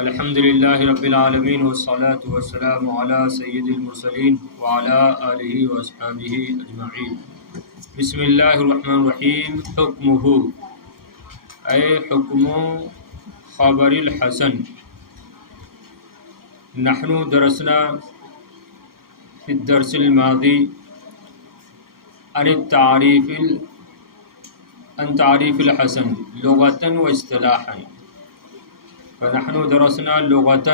الحمد للہ رب العالمین والصلاة والسلام علی سید المرسلین وعلی آلہ واصحابہ اجمعین۔ بسم اللہ الرحمن الرحیم۔ حکمہ اے حکم خبر الحسن، نحن درسنا فی الدرس الماضی عن تعریف الحسن لغة و اصطلاحا، فنحن درسنا لغة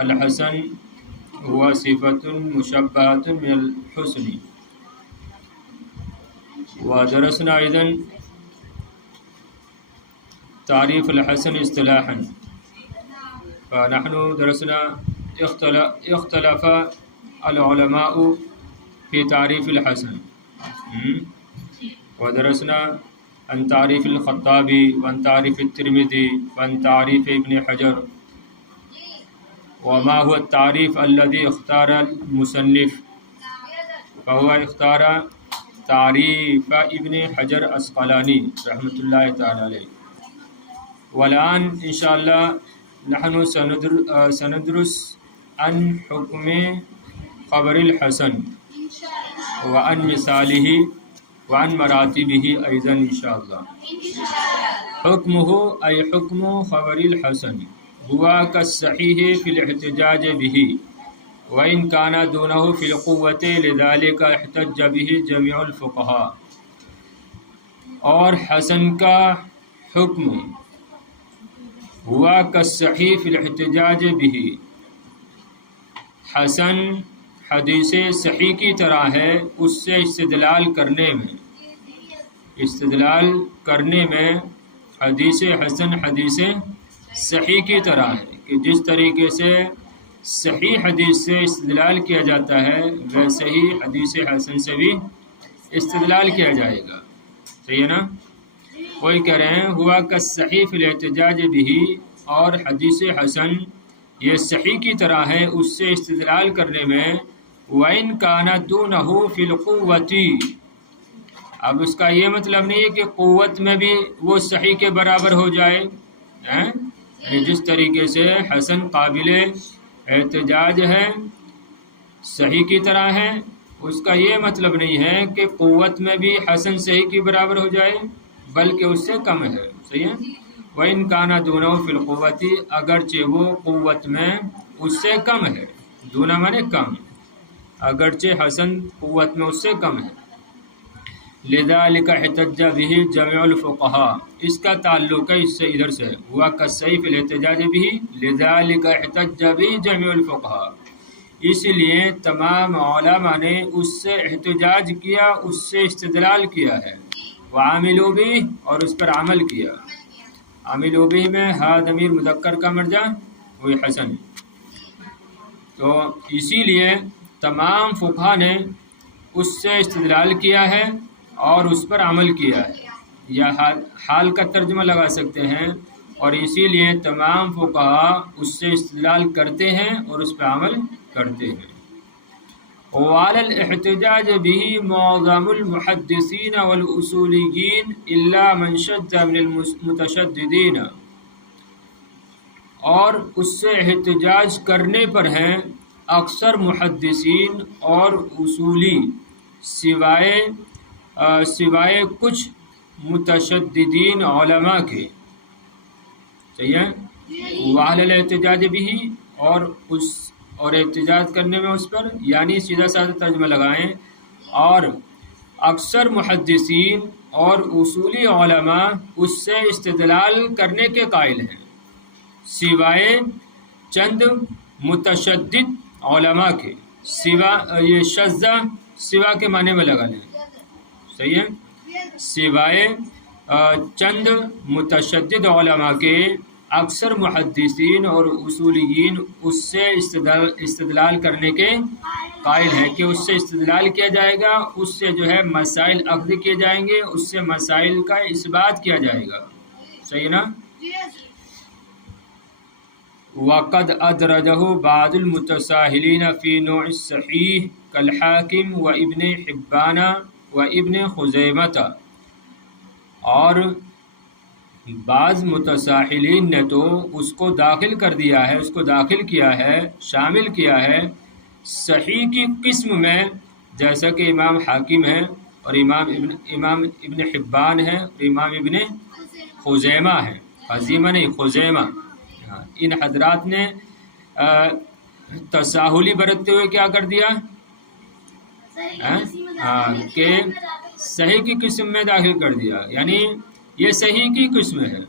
الحسن هو صفة مشبهة من الحسن، ودرسنا أيضا تعريف الحسن اصطلاحا، فنحن درسنا اختلف العلماء في تعريف الحسن، ودرسنا عن تعريف الخطابي وعن تعريف الترمذي وعن تعريف ابن حجر، وما هو التعريف الذي اختار المصنف، فهو اختار تعريف ابن حجر عسقلاني رحمة الله تعالى عليه۔ والآن إن شاء الله نحن سندرس عن حكم خبر الحسن وعن مثاله وعن مراتبه أيضا إن شاء الله۔ حكمه أي حكم خبر الحسن هو كالصحيح في الاحتجاج به، وإن كان دونه في القوة، لذلك احتج به جميع الفقهاء۔ اور حسن کا حکم ہوا كالصحيح في الاحتجاج به، حسن حدیث صحیح کی طرح ہے اس سے استدلال کرنے میں حدیث حسن حدیث صحیح کی طرح ہے کہ جس طریقے سے صحیح حدیث سے استدلال کیا جاتا ہے ویسے ہی حدیث حسن سے بھی استدلال کیا جائے گا۔ صحیح ہے نا؟ کوئی کہہ رہے ہیں ہوا کالصحیح فی الاحتجاج به، اور حدیث حسن یہ صحیح کی طرح ہے اس سے استدلال کرنے میں، وَإِن كَانَ دُونَهُ فِي الْقُوَّةِ، اب اس کا یہ مطلب نہیں ہے کہ قوت میں بھی وہ صحیح کے برابر ہو جائے، یعنی جس طریقے سے حسن قابل احتجاج ہے صحیح کی طرح ہے، اس کا یہ مطلب نہیں ہے کہ قوت میں بھی حسن صحیح کے برابر ہو جائے بلکہ اس سے کم ہے۔ صحیح ہے؟ وَإِن كَانَ دُونَهُ فِي الْقُوَّةِ، اگرچہ وہ قوت میں اس سے کم ہے، دونا مانے کم، اگرچہ حسن قوت میں اس سے کم ہے۔ لذلك احتج به جميع الفقهاء، اس کا تعلق ہے اس سے ادھر سے، ہوا كالصحيح في الاحتجاج به، لذلك احتج به جميع الفقهاء، اس لیے تمام علماء نے اس سے احتجاج کیا، اس سے استدلال کیا ہے، وعملوا به، اور اس پر عمل کیا۔ عملوا به میں ہا ضمیر مذکر کا مرجع وہی حسن، تو اسی لیے تمام فقہا نے اس سے استدلال کیا ہے اور اس پر عمل کیا ہے، یا حال کا ترجمہ لگا سکتے ہیں، اور اسی لیے تمام فقہا اس سے استدلال کرتے ہیں اور اس پہ عمل کرتے ہیں۔ وعلى الاحتجاج به معظم المحدثين والأصوليين إلا من شد من المتشددين، اور اس سے احتجاج کرنے پر ہیں اکثر محدثین اور اصولی سوائے کچھ متشددین علماء کے۔ صحیح ہے؟ وعلی الاحتجاج به، اور احتجاج کرنے میں اس پر، یعنی سیدھا سادہ ترجمہ لگائیں، اور اکثر محدثین اور اصولی علماء اس سے استدلال کرنے کے قائل ہیں سوائے چند متشدد علماء کے۔ سوا، یہ شذ سوا کے معنی میں لگا لیں، صحیح ہے؟ سوائے چند متشدد علماء کے، اکثر محدثین اور اصولیین اس سے استدلال کرنے کے قائل ہیں کہ اس سے استدلال کیا جائے گا، اس سے جو ہے مسائل اخذ کیے جائیں گے، اس سے مسائل کا اثبات کیا جائے گا۔ صحیح نا؟ وقد ادرجہ بعض المتساہلین فی نوع الصحیح کالحاکم و ابن حبان و ابن خزیمہ، اور بعض متساہلین نے تو اس کو داخل کر دیا ہے، اس کو داخل کیا ہے، شامل کیا ہے صحیح کی قسم میں، جیسا کہ امام حاکم ہے اور امام ابن حبان ہے اور امام ابن خزیمہ ہے، خزیمہ نہیں خزیمہ۔ ان حضرات نے تساہلی برتتے ہوئے کیا کر دیا کہ صحیح کی قسم میں داخل کر دیا، یعنی یہ صحیح کی قسم ہے۔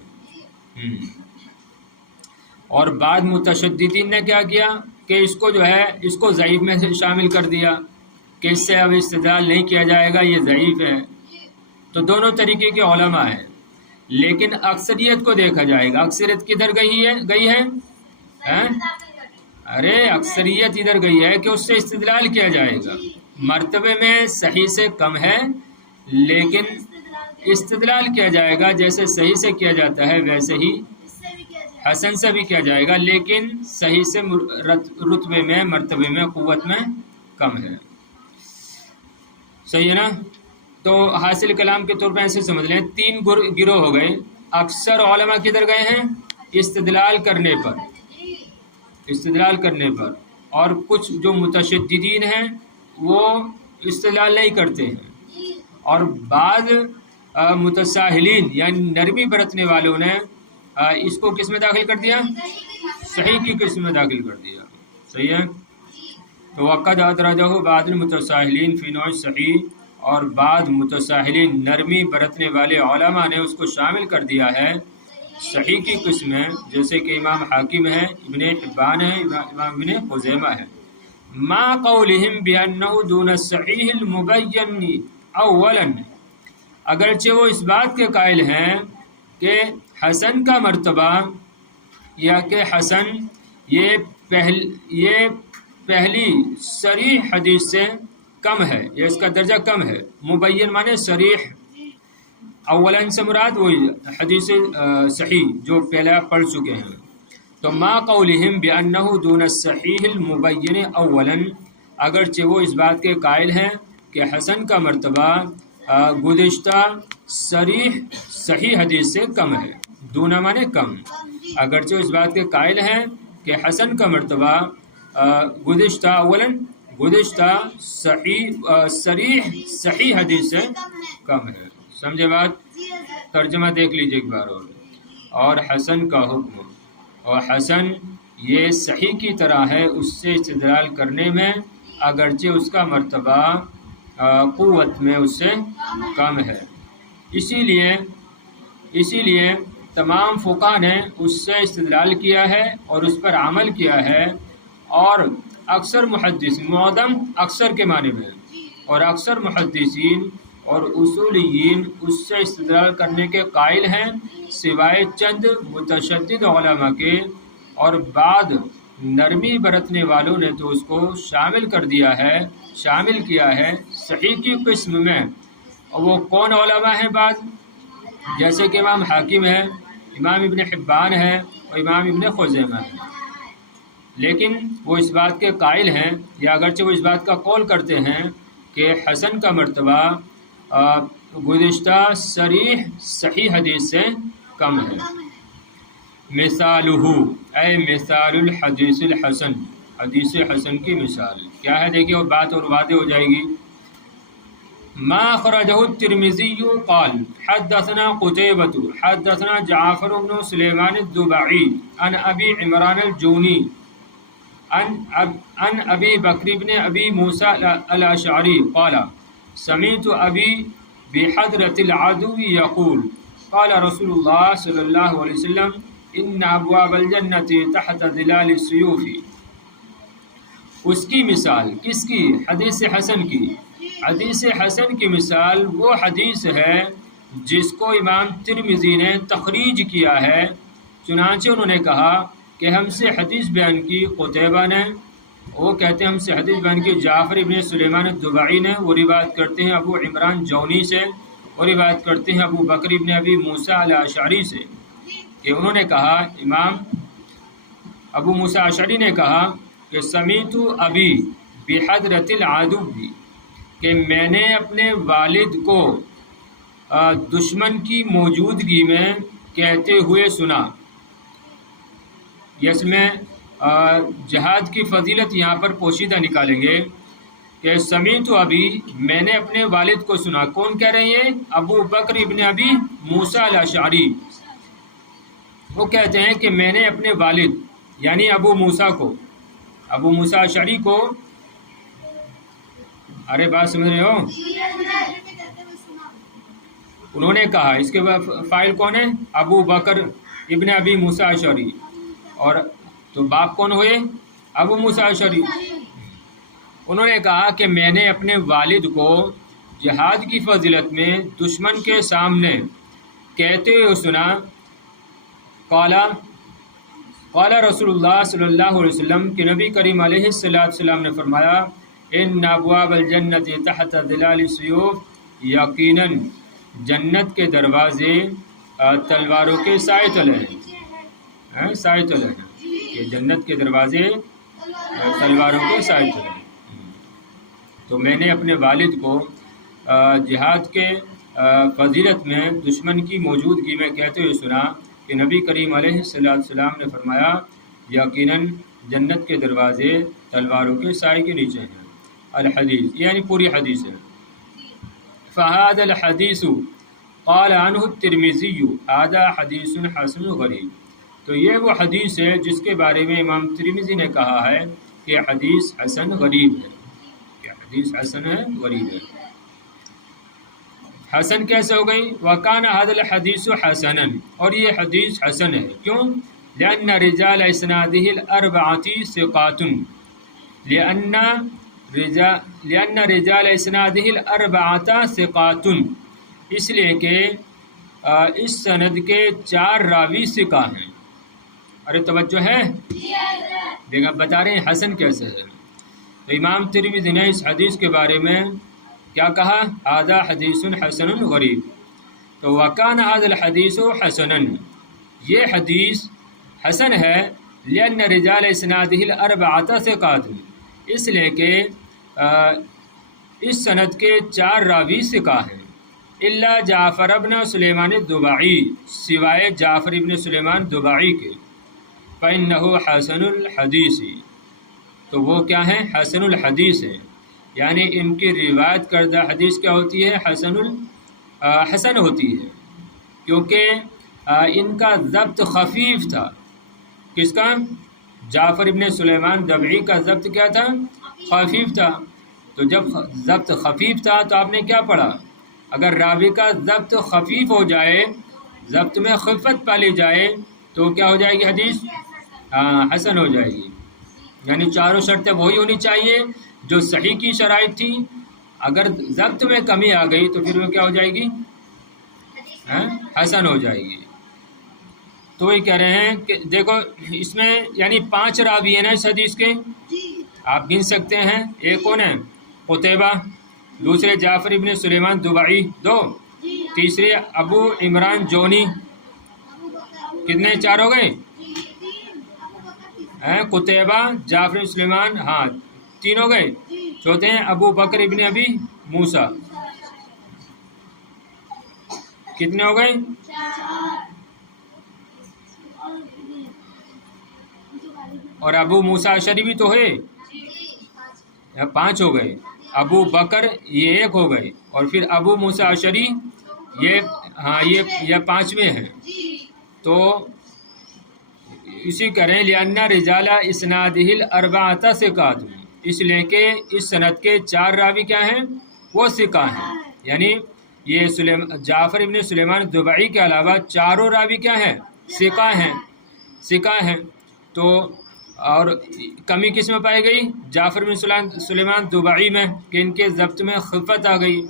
اور بعد متشددین نے کیا کیا کہ اس کو جو ہے اس کو ضعیف میں سے شامل کر دیا کہ اس سے اب استدلال نہیں کیا جائے گا، یہ ضعیف ہے۔ تو دونوں طریقے کے علماء ہیں، لیکن اکثریت کو دیکھا جائے گا، اکثریت کدھر گئی ہے ارے اکثریت ادھر گئی ہے کہ اس سے استدلال کیا جائے گا، مرتبے میں صحیح سے کم ہے لیکن استدلال کیا جائے گا، جیسے صحیح سے کیا جاتا ہے ویسے ہی حسن سے بھی کیا جائے گا، لیکن صحیح سے رتبے میں مرتبے میں قوت میں کم ہے۔ صحیح ہے نا؟ تو حاصل کلام کے طور پر ایسے سمجھ لیں، تین گروہ ہو گئے۔ اکثر علماء کدھر گئے ہیں؟ استدلال کرنے پر، اور کچھ جو متشددین ہیں وہ استدلال نہیں کرتے ہیں، اور بعض متساہلین یعنی نرمی برتنے والوں نے اس کو کس میں داخل کر دیا؟ صحیح کی قسم میں داخل کر دیا۔ صحیح ہے؟ تو وقد ادرجہ بعض المتساہلین فی نوع صحیح، اور بعض متساہلین نرمی برتنے والے علماء نے اس کو شامل کر دیا ہے صحیح کی قسم میں، جیسے کہ امام حاکم ہے، ابن حبان ہے، امام ابن خزیمہ ہے۔ ما قولہم بأنہ دون الصحیح المبین اولا، اگرچہ وہ اس بات کے قائل ہیں کہ حسن کا مرتبہ یا کہ حسن یہ پہلی صریح حدیث سے کم ہے، یا اس کا درجہ کم ہے۔ مبین مانے صریح، اولاً سے مراد وہی حدیث صحیح جو پہلے آپ پڑھ چکے ہیں۔ تو ما قولہم بأنہ دون الصحیح المبین اولاً، اگرچہ وہ اس بات کے قائل ہیں کہ حسن کا مرتبہ گزشتہ صحیح حدیث سے کم ہے۔ دونا مانے کم، اگرچہ اس بات کے قائل ہیں کہ حسن کا مرتبہ گزشتہ صحیح حدیث سے کم ہے۔ سمجھے بات؟ ترجمہ دیکھ لیجیے ایک بار اور حسن کا حکم، اور حسن یہ صحیح کی طرح ہے اس سے استدلال کرنے میں، اگرچہ اس کا مرتبہ قوت میں اس سے کم ہے۔ اسی لیے تمام فقہاء نے اس سے استدلال کیا ہے اور اس پر عمل کیا ہے، اور اکثر محدثین، معدم اکثر کے معنی میں، اور اکثر محدثین اور اصولیین اس سے استدلال کرنے کے قائل ہیں، سوائے چند متشدد علماء کے، اور بعد نرمی برتنے والوں نے تو اس کو شامل کیا ہے صحیح کی قسم میں۔ اور وہ کون علماء ہیں بعد؟ جیسے کہ امام حاکم ہے، امام ابن حبان ہے اور امام ابن خزیمہ ہے، لیکن وہ اس بات کے قائل ہیں، یا اگرچہ وہ اس بات کا قول کرتے ہیں کہ حسن کا مرتبہ گزشتہ صحیح حدیث سے کم ہے۔ مثالہ اے مثال الحدیث الحسن، حدیث حسن کی مثال کیا ہے؟ دیکھیے، اور بات اور واضح ہو جائے گی۔ ما خرجہ الترمذی قال حدثنا قتیبۃ حدثنا جعفر بن سلیمان الضبعی عن ابی عمران الجونی عن ابی بکر بن ابی موسیٰ الاشعری قال سمعت ابی بحضرۃ العدو یقول قال رسول اللہ صلی اللہ علیہ وسلم ان ابواب الجنۃ تحت ظلال السیوف۔ اس کی مثال کس کی؟ حدیث حسن کی۔ حدیث حسن کی مثال وہ حدیث ہے جس کو امام ترمذی نے تخریج کیا ہے، چنانچہ انہوں نے کہا کہ ہم سے حدیث بیان کی قتیبہ نے، وہ کہتے ہیں ہم سے حدیث بیان کی جعفر ابن سلیمان الضبعی نے، وہ روایت کرتے ہیں ابو عمران جونی سے، وہ روایت کرتے ہیں ابو بکر ابن ابی موسیٰ الاشعری سے، کہ انہوں نے کہا، امام ابو موسیٰ اشعری نے کہا کہ سمیت ابی بحضرۃ العدو، کہ میں نے اپنے والد کو دشمن کی موجودگی میں کہتے ہوئے سنا. اس میں جہاد کی فضیلت یہاں پر پوشیدہ نکالیں گے کہ سمیعت ابی، میں نے اپنے والد کو سنا. کون کہہ رہے ہیں؟ ابو بکر ابن ابی موسیٰ الاشعری. وہ کہتے ہیں کہ میں نے اپنے والد یعنی ابو موسیٰ اشعری کو، ارے بات سمجھ رہے ہو، انہوں نے کہا. اس کے فاعل کون ہے؟ ابو بکر ابن ابی موسیٰ اشعری. اور تو باپ کون ہوئے؟ ابو موسیٰ اشعری. انہوں نے کہا کہ میں نے اپنے والد کو جہاد کی فضیلت میں دشمن کے سامنے کہتے ہوئے سنا. قال رسول اللہ صلی اللہ علیہ وسلم کہ نبی کریم علیہ السلام نے فرمایا ان ابواب الجنت تحت ظلال السیوف، یقیناً جنت کے دروازے تلواروں کے سائے تلے ہیں. سائے تلے ہیں کہ جنت کے دروازے تلواروں کے سائے تلے ہیں. تو میں نے اپنے والد کو جہاد کے فضیلت میں دشمن کی موجودگی میں کہتے ہوئے سنا کہ نبی کریم علیہ السلام نے فرمایا یقیناً جنت کے دروازے تلواروں کے سائے کے نیچے ہیں. الحدیث یعنی پوری حدیث ہے. فہذا الحدیث قال عنہ الترمذی ھذا حدیث حسن غریب. تو یہ وہ حدیث ہے جس کے بارے میں امام ترمذی نے کہا ہے کہ حدیث حسن غریب ہے. کہ حدیث حسن ہے، غریب ہے. حسن کیسے ہو گئی؟ وکان ھذا الحدیث حسنا، اور یہ حدیث حسن ہے. کیوں؟ لأن رجال اسناده الاربعة ثقات. لأن رجال اسناده الاربعة ثقات، اس لیے کہ اس سند کے 4 راوی ثقہ ہیں. ارے توجہ ہے، دیکھا بتا رہے ہیں حسن کیسے ہے. تو امام ترمذی نے اس حدیث کے بارے میں کیا کہا؟ ھذا حدیث حسن غریب. تو وکان ھذا الحدیث حسنا، یہ حدیث حسن ہے. لأن رجال اسناده الاربعة ثقات، اس لیے کہ اس سند کے 4 راوی ثقہ ہیں. الا جعفر ابن سلیمان الضبعی، سوائے جعفر ابن سلیمان ضبعی کے. فإنه حسن الحدیث، تو وہ کیا ہیں؟ حسن الحدیث ہے. یعنی ان کی روایت کردہ حدیث کیا ہوتی ہے؟ حسن ہوتی ہے، کیونکہ ان کا ضبط خفیف تھا. کس کا؟ جعفر ابن سلیمان ضبعی کا ضبط کیا تھا؟ خفیف تھا. تو جب ضبط خفیف تھا تو آپ نے کیا پڑھا؟ اگر راوی کا ضبط خفیف ہو جائے، ضبط میں خفت پالی جائے، تو کیا ہو جائے گی حدیث؟ حسن ہو جائے گی. یعنی چاروں شرطیں وہی ہونی چاہیے جو صحیح کی شرائط تھی. اگر ضبط میں کمی آ گئی تو پھر وہ کیا ہو جائے گی؟ حسن ہو جائے گی. تو وہی کہہ رہے ہیں کہ دیکھو اس میں یعنی 5 راوی ہیں نا اس حدیث کے، آپ گن سکتے ہیں. ایک کون ہے؟ قتیبہ. دوسرے جعفر ابن سلیمان ضبعی 2. تیسرے ابو عمران جونی. کتنے؟ 4 ہو گئے. قتیبہ، جعفر ابن سلیمان، 3 ہو گئے. چوتھے ہیں ابو بکر ابن ابی موسیٰ. کتنے ہو گئے؟ 4. اور ابو موسیٰ اشعری بھی تو ہے، 5 ہو گئے. ابو بکر یہ 1 ہو گئے، اور پھر ابو موسیٰ اشعری یہ 5ویں ہیں. تو اسی کریں لأن رجال اسناده الاربعة ثقات، اس لیے کہ اس سند کے 4 راوی کیا ہیں؟ وہ ثقہ ہیں. یعنی یہ جعفر ابن سلیمان ضبعی کے علاوہ 4 راوی کیا ہیں؟ ثقہ ہیں. تو اور کمی کس میں پائی گئی؟ جعفر بن سلیمان ضبعی میں، کہ ان کے ضبط میں خفت آ گئی.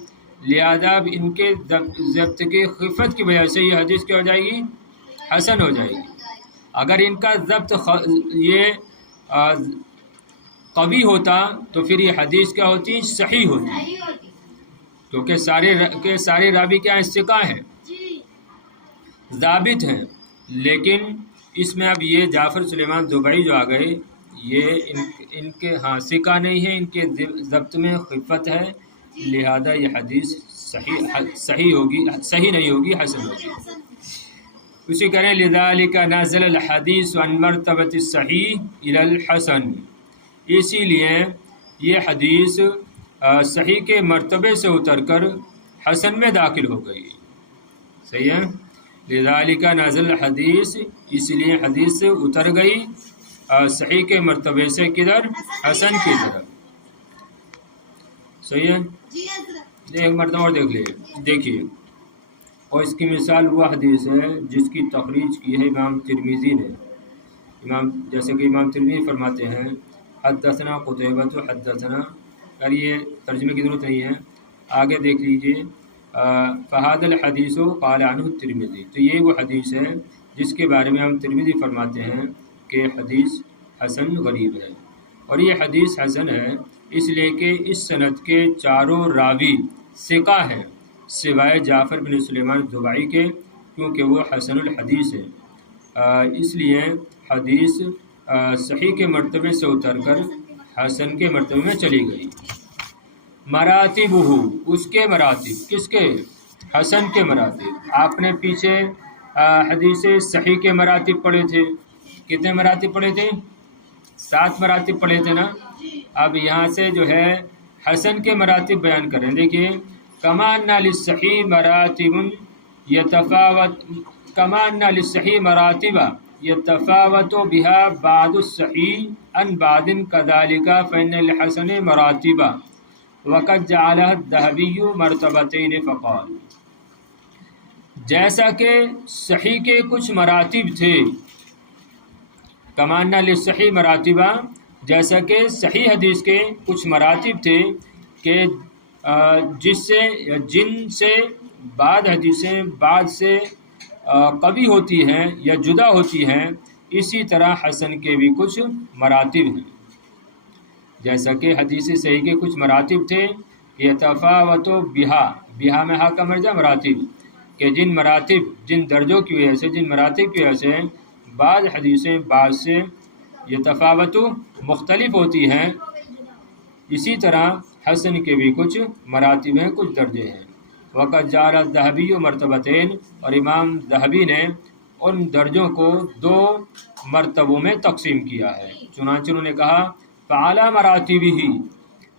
لہذا ان کے ضبط کی خفت کی وجہ سے یہ حدیث کیا ہو جائے گی؟ حسن ہو جائے گی. اگر ان کا ضبط یہ قوی ہوتا تو پھر یہ حدیث کیا ہوتی؟ صحیح ہوتی، کیونکہ سارے راوی کیا ہیں؟ ثقہ ہیں، ضابط ہیں. لیکن اس میں اب یہ جعفر سلیمان ضبعی جو آ گئے، یہ ان کے ثقہ نہیں ہے، ان کے ضبط میں خفت ہے. لہذا یہ حدیث صحیح نہیں ہوگی، حسن ہوگی. اسی کریں لذالک نزل الحدیث عن مرتبۃ الصحیح الی الحسن، اسی لیے یہ حدیث صحیح کے مرتبے سے اتر کر حسن میں داخل ہو گئی. صحیح ہے، لذالک نزل الحدیث، اس لیے حدیث سے اتر گئی صحیح کے مرتبے سے کدھر؟ حسن کی طرف. صحیح ہے، ایک مرتبہ اور دیکھ لیجیے. دیکھیے، اور اس کی مثال وہ حدیث ہے جس کی تخریج کی ہے امام ترمذی نے. جیسے کہ امام ترمذی فرماتے ہیں حدثنا قتیبہ حدثنا، یار یہ ترجمے کی ضرورت نہیں ہے، آگے دیکھ لیجیے. فہذا الحدیث قال عنہ الترمذی، تو یہ وہ حدیث ہے جس کے بارے میں ہم ترمذی فرماتے ہیں کہ حدیث حسن غریب ہے. اور یہ حدیث حسن ہے اس لیے کہ اس سند کے چاروں راوی ثقہ ہیں سوائے جعفر بن سلیمان الضبعی کے، کیونکہ وہ حسن الحدیث ہے. اس لیے حدیث صحیح کے مرتبے سے اتر کر حسن کے مرتبے میں چلی گئی. مراتبہ، اس کے مراتب، کس کے؟ حسن کے مراتب. آپ نے پیچھے حدیث صحیح کے مراتب پڑھے تھے، کتنے مراتب پڑھے تھے؟ 7 مراتب پڑھے تھے نا. اب یہاں سے جو ہے حسن کے مراتب بیان کریں. دیکھیے، کما ان للصحیح مراتب یتفاوت، کما ان للصحیح مراتب یتفاوت بها بعض الصحیح عن بعض كذلك فإن الحسن مراتب وقد جعلها الذهبي مرتبتين فقال، جیسا کہ صحیح کے کچھ مراتب تھے، کما ان للصحیح مراتب، جیسا کہ صحیح حدیث کے کچھ مراتب تھے کہ جن سے بعض حدیثیں بعض سے قوی ہوتی ہیں یا جدا ہوتی ہیں، اسی طرح حسن کے بھی کچھ مراتب ہیں. جیسا کہ حدیث صحیح کے کچھ مراتب تھے، یتفاوت بہا میں ہا کا مرجع مراتب، کہ جن مراتب، جن درجوں کی وجہ سے، جن مراتب کی وجہ سے بعض حدیثیں بعض سے یتفاوت مختلف ہوتی ہیں، اسی طرح حسن کے بھی کچھ مراتب ہیں، کچھ درجے ہیں. وقت جعل الذهبی مرتبتین، اور امام ذہبی نے ان درجوں کو 2 مرتبوں میں تقسیم کیا ہے. چنانچہ انہوں نے کہا فعلی مراتبہ،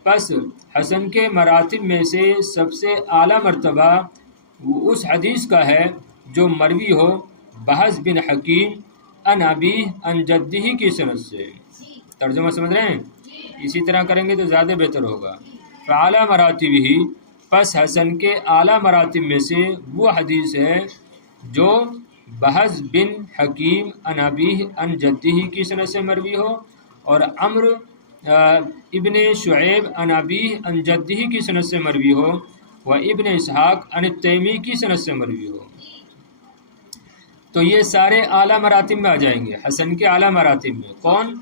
پس حسن کے مراتب میں سے سب سے اعلیٰ مرتبہ وہ اس حدیث کا ہے جو مروی ہو بحث بن حکیم عن ابیہ عن جدہ کی سند سے. ترجمہ سمجھ رہے ہیں؟ اسی طرح کریں گے تو زیادہ بہتر ہوگا. فعلی مراتبہ، پس حسن کے اعلیٰ مراتب میں سے وہ حدیث ہے جو بحث بن حکیم عن ابیہ عن جدہ کی سند سے مروی ہو، اور عمرو ابن شعیب عن ابیہ عن جدہ کی سند سے مروی ہو، و ابن اسحاق عن التیمی کی سند سے مروی ہو. تو یہ سارے اعلیٰ مراتب میں آ جائیں گے. حسن کے اعلیٰ مراتب میں کون؟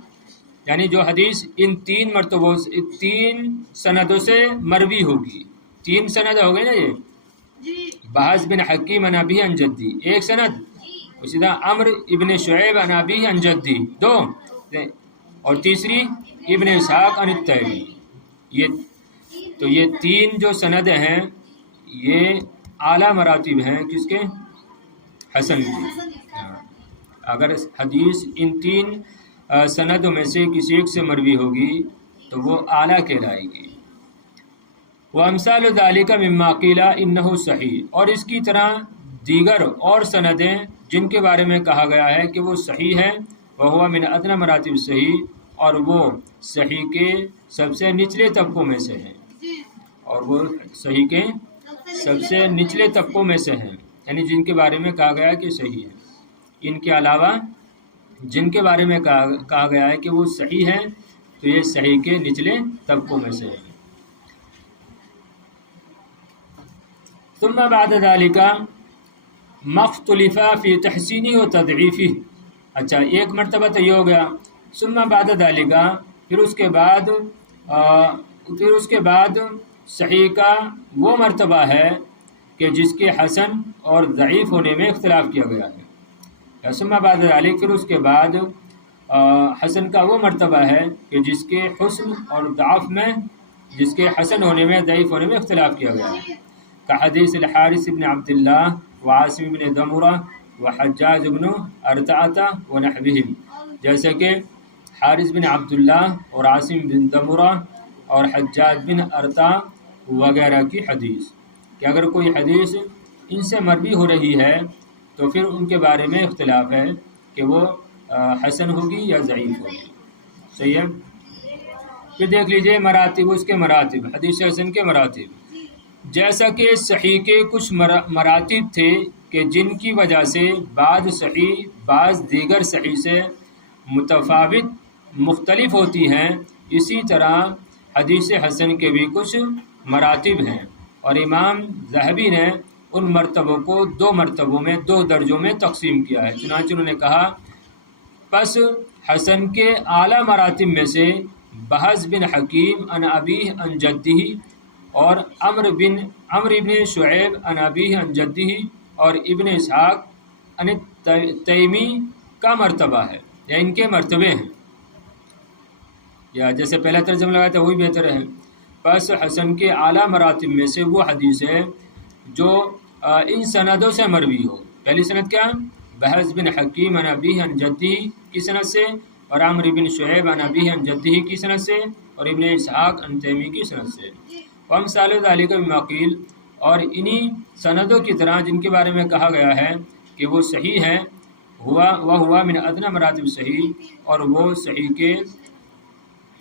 یعنی جو حدیث ان 3 مرتبوں سے، 3 سندوں سے مروی ہوگی. 3 سند ہو گئے نا یہ، بحث بن حکیم عن ابیہ عن جدی ایک سند، اسی طرح عمرو ابن شعیب عن ابیہ عن جدی 2، اور تیسری ابن اسحاق عن التیمی. یہ 3 جو سند ہیں یہ اعلیٰ مراتب ہیں کس کے؟ حسن کی. اگر حدیث ان 3 سندوں میں سے کسی ایک سے مروی ہوگی تو وہ اعلیٰ کہلائے گی. وامثال ذلک مما قیل انہ صحیح، اور اس کی طرح دیگر اور سندیں جن کے بارے میں کہا گیا ہے کہ وہ صحیح ہیں، وہو من ادنی مراتب صحیح، اور وہ صحیح کے سب سے نچلے طبقوں میں سے ہیں، اور وہ صحیح کے سب سے نچلے طبقوں میں سے ہیں، یعنی جن کے بارے میں کہا گیا ہے کہ صحیح ہے. ان کے علاوہ جن کے بارے میں کہا گیا ہے کہ وہ صحیح ہیں تو یہ صحیح کے نچلے طبقوں میں سے ہیں. ثم بعد ذلك مختلف فی تحسینی و تضعیفی. اچھا، ایک مرتبہ تو یہ ہو گیا. ثم بعد ذلك، پھر اس کے بعد صحیح کا وہ مرتبہ ہے کہ جس کے حسن اور ضعیف ہونے میں اختلاف کیا گیا ہے. ثم بعد ذلك، پھر اس کے بعد حسن کا وہ مرتبہ ہے کہ جس کے حسن اور ضعف میں، جس کے حسن ہونے میں، ضعیف ہونے میں اختلاف کیا گیا ہے. كحديث الحارث بن عبد الله وعاصم بن ضمرة و حجاج بن ارطاۃ و نحوہم، جیسے کہ حارث بن عبداللہ اور عاصم بن دمرہ اور حجاج بن ارطا وغیرہ کی حدیث، کہ اگر کوئی حدیث ان سے مروی ہو رہی ہے تو پھر ان کے بارے میں اختلاف ہے کہ وہ حسن ہوگی یا ضعیف ہوگی. صحیح ہے. پھر دیکھ لیجئے مراتب، اس کے مراتب، حدیث حسن کے مراتب. جیسا کہ صحیح کے کچھ مراتب تھے کہ جن کی وجہ سے بعض صحیح بعض دیگر صحیح سے متفاوت مختلف ہوتی ہیں، اسی طرح حدیث حسن کے بھی کچھ مراتب ہیں، اور امام ذہبی نے ان مرتبوں کو 2 مرتبوں میں 2 درجوں میں تقسیم کیا ہے. چنانچہ انہوں نے کہا پس حسن کے اعلیٰ مراتب میں سے بحث بن حکیم عن ابیہ عن جدہ اور عمر بن شعیب عن ابیہ عن جدہ اور ابن اسحاق عن تیمی کا مرتبہ ہے، یا ان کے مرتبے ہیں، یا جیسے پہلا ترجمہ لگایا تھا وہی بہتر ہے. پس حسن کے اعلیٰ مراتب میں سے وہ حدیث ہے جو ان سندوں سے مروی ہو. پہلی سند کیا؟ بحث بن حکیم عن ابیہ عن جدہ کی سند سے، اور عمر بن شعیب عن ابیہ عن جدہ کی سند سے، اور ابن اسحاق عن تیمی کی سند سے. وامثال ذلک بما قیل، اور انہی سندوں کی طرح جن کے بارے میں کہا گیا ہے کہ وہ صحیح ہے، ہوا من ادنی مراتب صحیح، اور وہ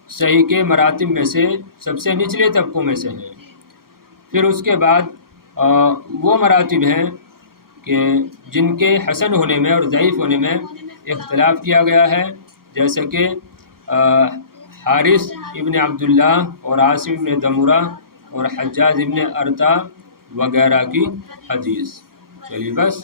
صحیح کے مراتب میں سے سب سے نچلے طبقوں میں سے ہیں. پھر اس کے بعد وہ مراتب ہیں کہ جن کے حسن ہونے میں اور ضعیف ہونے میں اختلاف کیا گیا ہے، جیسے کہ حارث ابن عبداللہ اور عاصم ابن دمرہ اور حجاج ابن ارطا وغیرہ کی حدیث. چلیے بس.